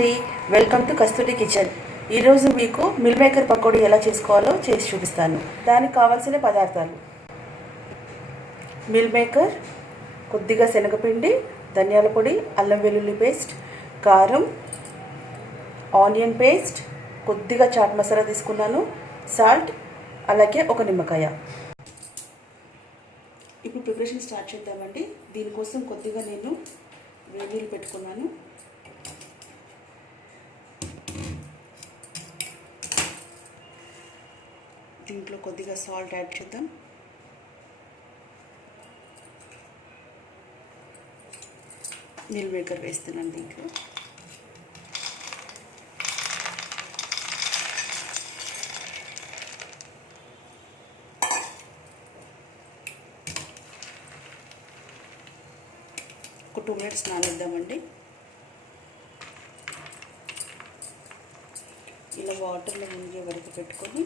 అండి, welcome to Kasturi kitchen. ఈరోజు మీకు మిల్ మేకర్ పకోడీ ఎలా చేసుకోవాలో చేసి చూపిస్తాను. దానికి కావాల్సిన పదార్థాలు: మిల్ మేకర్, కొద్దిగా శనగపిండి, ధనియాల పొడి, అల్లం వెల్లుల్లి పేస్ట్, కారం, ఆనియన్ పేస్ట్, కొద్దిగా చాట్ మసాలా తీసుకున్నాను, సాల్ట్, అలాగే ఒక నిమ్మకాయ. ఇప్పుడు ప్రిపరేషన్ స్టార్ట్ చేద్దామండి. దీనికోసం కొద్దిగా నేను వేడి నీళ్ళు పెట్టుకున్నాను. దీంట్లో కొద్దిగా సాల్ట్ యాడ్ చేద్దాం. మిల్ మేకర్ వేస్తున్నాను దీంట్లో. ఒక 2 మినిట్స్ నానేద్దామండి. ఇలా వాటర్లో మునిగే వరకు పెట్టుకొని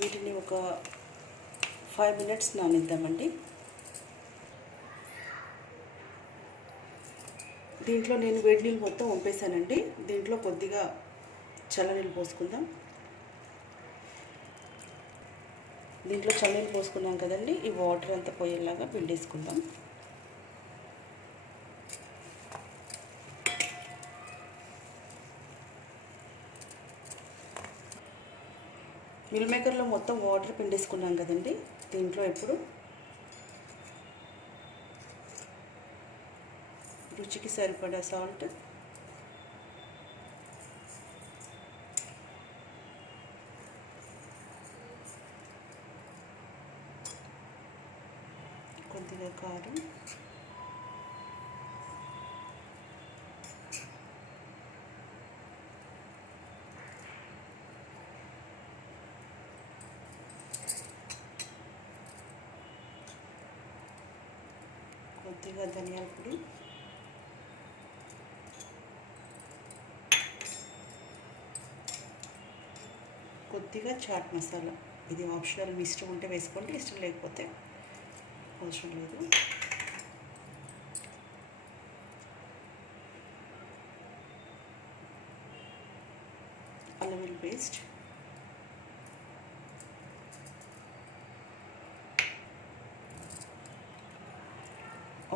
వీటిని ఒక 5 మినిట్స్ నానేద్దామండి. దీంట్లో నేను వేడి నీళ్ళు మొత్తం వంపేసానండి. దీంట్లో కొద్దిగా చల్లనీళ్ళు పోసుకుందాం. దీంట్లో చల్లనీళ్ళు పోసుకున్నాం కదండి, ఈ వాటర్ అంతా పోయేలాగా పిండేసుకుందాం. మిల్ మేకర్లో మొత్తం వాటర్ పిండేసుకున్నాం కదండి. దీంట్లో ఇప్పుడు రుచికి సరిపడా సాల్ట్, కొద్దిగా కారం, కొద్దిగా ధనియాల పొడి, కొద్దిగా చాట్ మసాలా. ఇది ఆప్షనల్, మీ ఇష్టం ఉంటే వేసుకోండి, ఇష్టం లేకపోతే అవసరం లేదు. అల్లం వెల్లుల్లి పేస్ట్,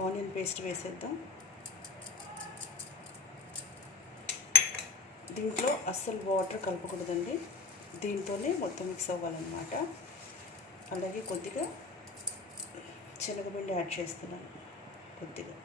ఆనియన్ పేస్ట్ వేసేద్దాం. దీంట్లో అస్సలు వాటర్ కలపకూడదండి, దీంతోనే మొత్తం మిక్స్ అవ్వాలన్నమాట. అలాగే కొద్దిగా శనగపిండి యాడ్ చేస్తున్నాను, కొద్దిగా.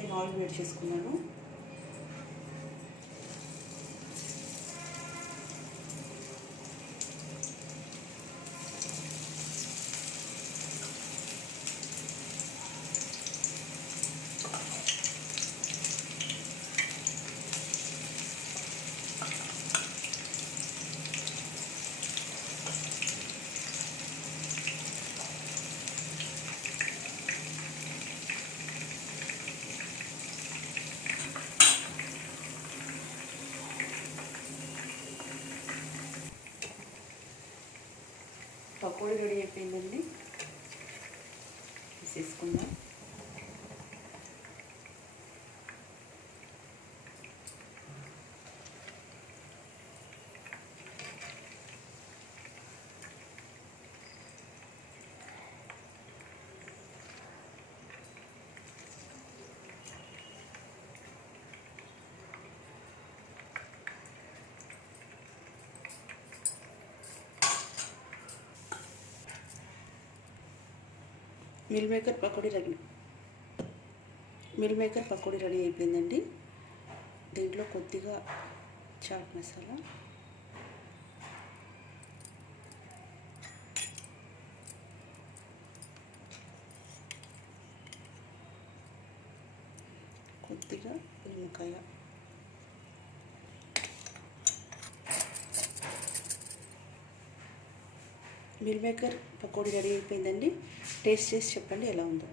నేను ఆయిల్ వేడి చేసుకున్నాను. పకోడీ రెడీ అయిపోయిందండి, తీసేసుకుందాం. Meal maker pakodi meal maker pakodi ready అయిపోయిందండి. దీంట్లో కొద్దిగా చాట్ మసాలా, కొద్దిగా నిమ్మకాయ, మిల్ మేకర్ పకోడీ రెడీ అయిపోయిందండి. టేస్ట్ చేసి చెప్పండి ఎలా ఉందో.